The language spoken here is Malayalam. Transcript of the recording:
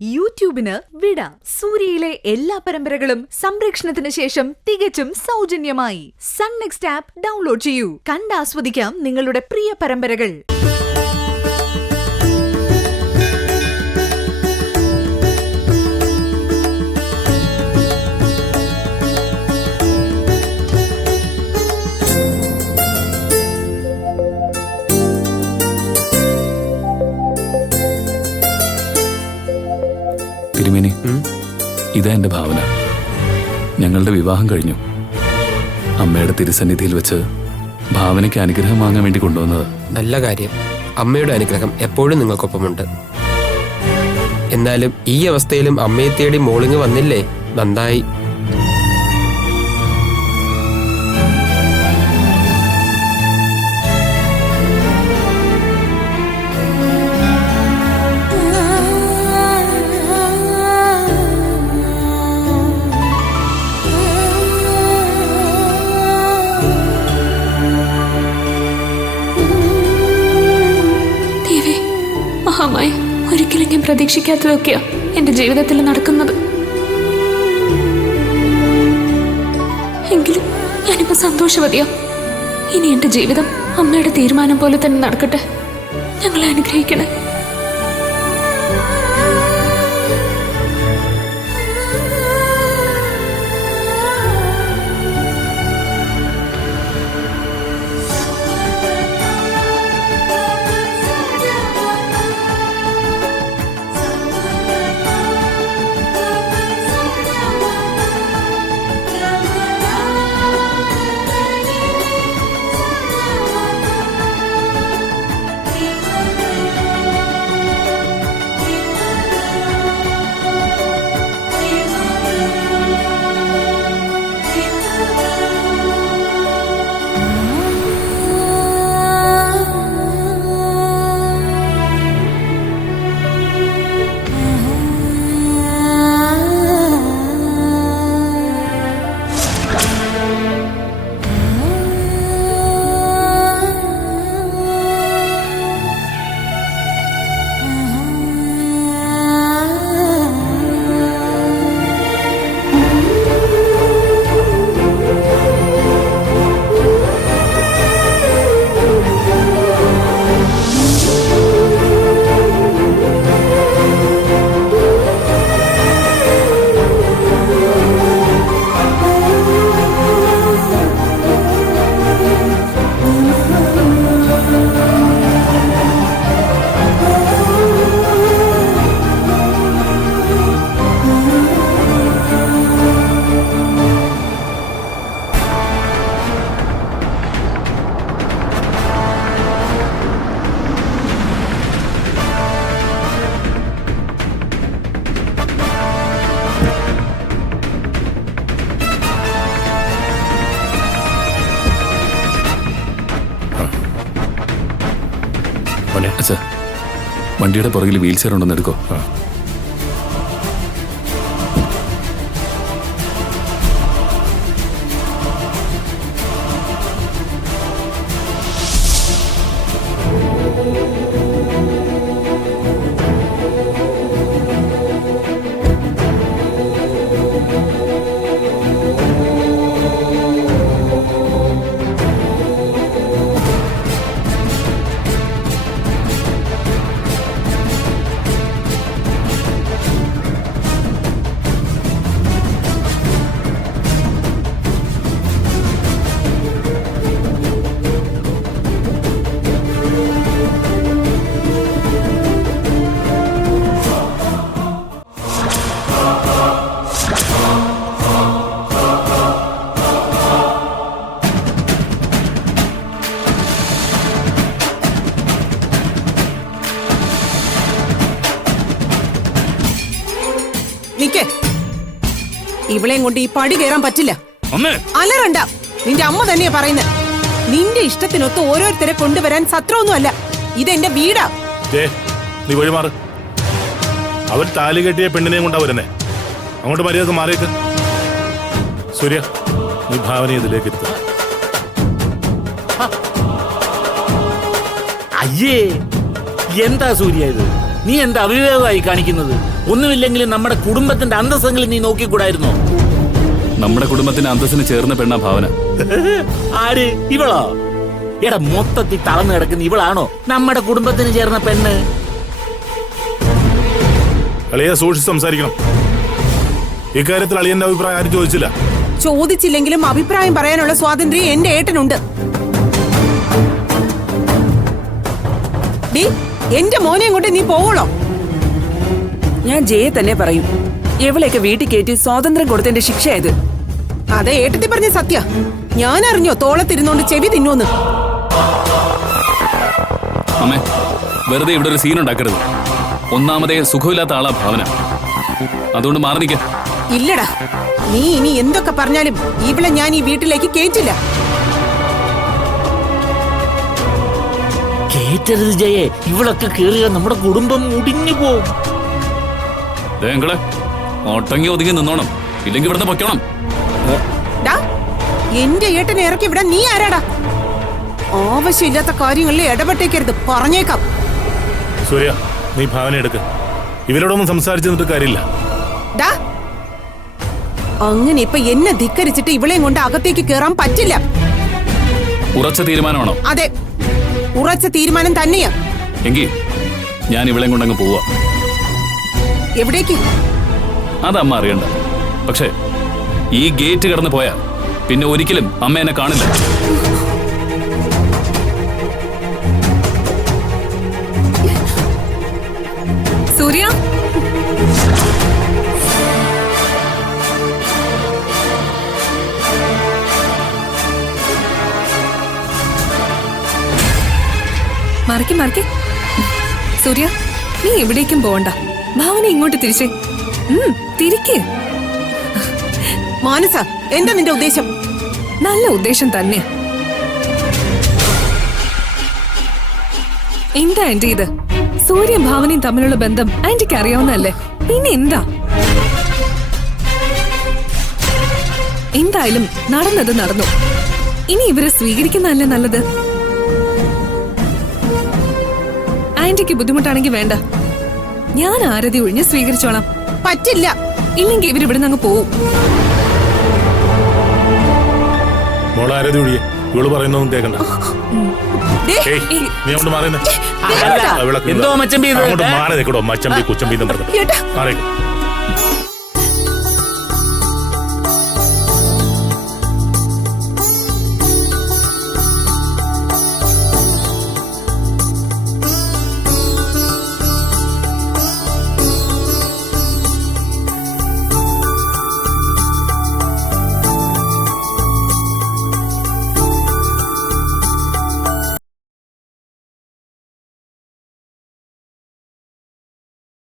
യൂട്യൂബിന് വിട. സൂര്യയിലെ എല്ലാ പരമ്പരകളും സംരക്ഷണത്തിന് ശേഷം തികച്ചും സൗജന്യമായി സൺ നെക്സ്റ്റ് ആപ്പ് ഡൗൺലോഡ് ചെയ്യൂ. കണ്ടാസ്വദിക്കാം നിങ്ങളുടെ പ്രിയ പരമ്പരകൾ. തിരുമേനി, ഇതാ എന്റെ ഭാവന. ഞങ്ങളുടെ വിവാഹം കഴിഞ്ഞു. അമ്മയുടെ തിരുസന്നിധിയിൽ വെച്ച് ഭാവനയ്ക്ക് അനുഗ്രഹം വാങ്ങാൻ വേണ്ടി കൊണ്ടുവന്നത്. നല്ല കാര്യം. അമ്മയുടെ അനുഗ്രഹം എപ്പോഴും നിങ്ങൾക്കൊപ്പമുണ്ട്. എന്നാലും ഈ അവസ്ഥയിലും അമ്മയെ തേടി മോളിങ് വന്നില്ലേ? നന്നായി. മഹാമായ, ഒരിക്കലും ഞാൻ പ്രതീക്ഷിക്കാത്തതൊക്കെയാ എന്റെ ജീവിതത്തിൽ നടക്കുന്നത്. എങ്കിലും ഞാനിപ്പോ സന്തോഷവതിയാ. ഇനി എന്റെ ജീവിതം അമ്മയുടെ തീരുമാനം പോലെ തന്നെ നടക്കട്ടെ. ഞങ്ങളെ അനുഗ്രഹിക്കണേ. വണ്ടിയുടെ പുറകിൽ വീൽ ചെയർ ഉണ്ടെന്ന് എടുക്കോ. ഇവളെയും കൊണ്ട് ഈ പടി കയറാൻ പറ്റില്ല. അലറണ്ട, നിന്റെ അമ്മ തന്നെയാ പറയുന്നത്. നിന്റെ ഇഷ്ടത്തിനൊത്ത് ഓരോരുത്തരെ കൊണ്ടുവരാൻ സത്രമൊന്നുമല്ല. ഇതെന്റെ വീടാ. നീ വഴിമാറ്. അവൻ താലി കെട്ടിയ പെണ്ണിനെയും കൊണ്ടാ വരുന്നേ. അങ്ങോട്ട് മര്യാദ മാറിയേക്ക്. സൂര്യ, നീ ഭാവന ഇതിലേക്ക് എത്തുക. അയ്യേ, എന്താ സൂര്യ ഇത്? നീ എന്താ അവിവേകമായി കാണിക്കുന്നത്? ഒന്നുമില്ലെങ്കിലും നമ്മുടെ കുടുംബത്തിന്റെ അന്തസ്സെങ്കിലും നീ നോക്കിക്കൂടായിരുന്നോ? നമ്മുടെ കുടുംബത്തിന്റെ അന്തസ്സിന് ചേർന്ന പെണ്ണ ഭാവന. ആര്? ഇവളോ? എടാ, മൊത്തത്തിൽ തളർന്നു കിടക്കുന്ന ഇവളാണോ നമ്മുടെ കുടുംബത്തിന് ചേർന്ന പെണ്ണ്? അളിയെ സൂക്ഷിച്ച് സംസാരിക്കണം. ഇക്കാര്യത്തിൽ അളിയന്റെ അഭിപ്രായം ആരും ചോദിച്ചില്ല. ചോദിച്ചില്ലെങ്കിലും അഭിപ്രായം പറയാനുള്ള സ്വാതന്ത്ര്യം എന്റെ ഏട്ടനുണ്ട്. ഡീ, എന്റെ മോനെയും കൊണ്ട് നീ പോവളോ? ഞാൻ ജയെ തന്നെ പറയും. എവളെയൊക്കെ വീട്ടിൽ കയറ്റി സ്വാതന്ത്ര്യം കൊടുത്തതിന്റെ ശിക്ഷയായത്. അതെ, ഏട്ടത്തി പറഞ്ഞ സത്യ. ഞാൻ അറിഞ്ഞോ തോളത്തിരുന്നോണ്ട് ചെവി തിന്നോന്ന്. അമ്മേ, വെറുതെ ഇവിടെ ഒരു സീൻ ഉണ്ടാക്കരുത്. ഒന്നാമതേ സുഖമില്ലാത്ത ആളാ ഭാവന. അതുകൊണ്ട് മാറി നിൽക്ക. ഇല്ലടാ, നീ ഇനി എന്തൊക്കെ പറഞ്ഞാലും ഇവളെ ഞാൻ ഈ വീട്ടിലേക്ക് കേറ്റില്ല. കേറ്റരുത് ജയെ, ഇവളൊക്കെ കേറിയ നമ്മുടെ കുടുംബം മുടിഞ്ഞു പോവും. ഞങ്ങളെ ഒട്ടങ്ങി ഒതുങ്ങി നിന്നോണം, ഇല്ലെങ്കിൽ ഇവിടുന്ന് പൊയ്ക്കോണം. ഡാ, എന്റെ ഏട്ടനെ ഇറക്കി വിടാൻ നീ ആരാടാ? ആവശ്യമില്ലാത്ത കാര്യങ്ങളിൽ ഇടപെട്ടേക്കരുത്, പറഞ്ഞേക്കാം. സൂര്യ, നീ ഭാവന എടുക്ക. ഇവരോടൊന്നും സംസാരിച്ചു നിന്നിട്ട് കാര്യമില്ല. ഡാ, അങ്ങനെ ഇപ്പൊ എന്നെ ധിക്കരിച്ചിട്ട് ഇവളെയും കൊണ്ട് അകത്തേക്ക് കേറാൻ പറ്റില്ല. ഉറച്ച തീരുമാനമാണോ? അതെ, ഉറച്ച തീരുമാനം തന്നെയാ. എങ്കിൽ ഞാൻ ഇവളെയും കൊണ്ടങ്ങ് പോവാ. എവിടേക്ക്? അതമ്മ അറിയണ്ട. പക്ഷേ ഈ ഗേറ്റ് കടന്നു പോയാ പിന്നെ ഒരിക്കലും അമ്മ എന്നെ കാണില്ല. സൂര്യ, മറിക്ക്. സൂര്യ, നീ എവിടേക്കും പോവണ്ട. ഭാവന ഇങ്ങോട്ട് തിരിച്ചേ. തിരിക്കേ. മാനസ, എന്താ നിന്റെ ഉദ്ദേശം? നല്ല ഉദ്ദേശം തന്നെ. എന്താ ആന്റി ഇത്? സൂര്യൻ ഭാവനയും തമ്മിലുള്ള ബന്ധം ആന്റിക്ക് അറിയാവുന്നതല്ലേ? പിന്നെ എന്താ? എന്തായാലും നടന്നത് നടന്നു. ഇനി ഇവരെ സ്വീകരിക്കുന്നതല്ലേ നല്ലത്. ആന്റിക്ക് ബുദ്ധിമുട്ടാണെങ്കിൽ വേണ്ട, ഞാൻ ആരതി ഒഴിഞ്ഞ് സ്വീകരിച്ചോളാം. പറ്റില്ല. ഇല്ലെങ്കിൽ ഇവരിവിടുന്ന് അങ്ങ് പോവും. മോളാരതി ഒഴിയെ, ഇവള് പറയുന്നൊന്നും കേൾക്കണ്ട. ദേ, നീ അങ്ങോട്ട് മാറിയെന്നെ. എന്തോ മച്ചമ്പി ഇത്? അങ്ങോട്ട് മാറി നിൽക്കടോ, മച്ചമ്പി കുച്ചമ്പി എന്നും പറഞ്ഞു ഏട്ടാ. മാറി.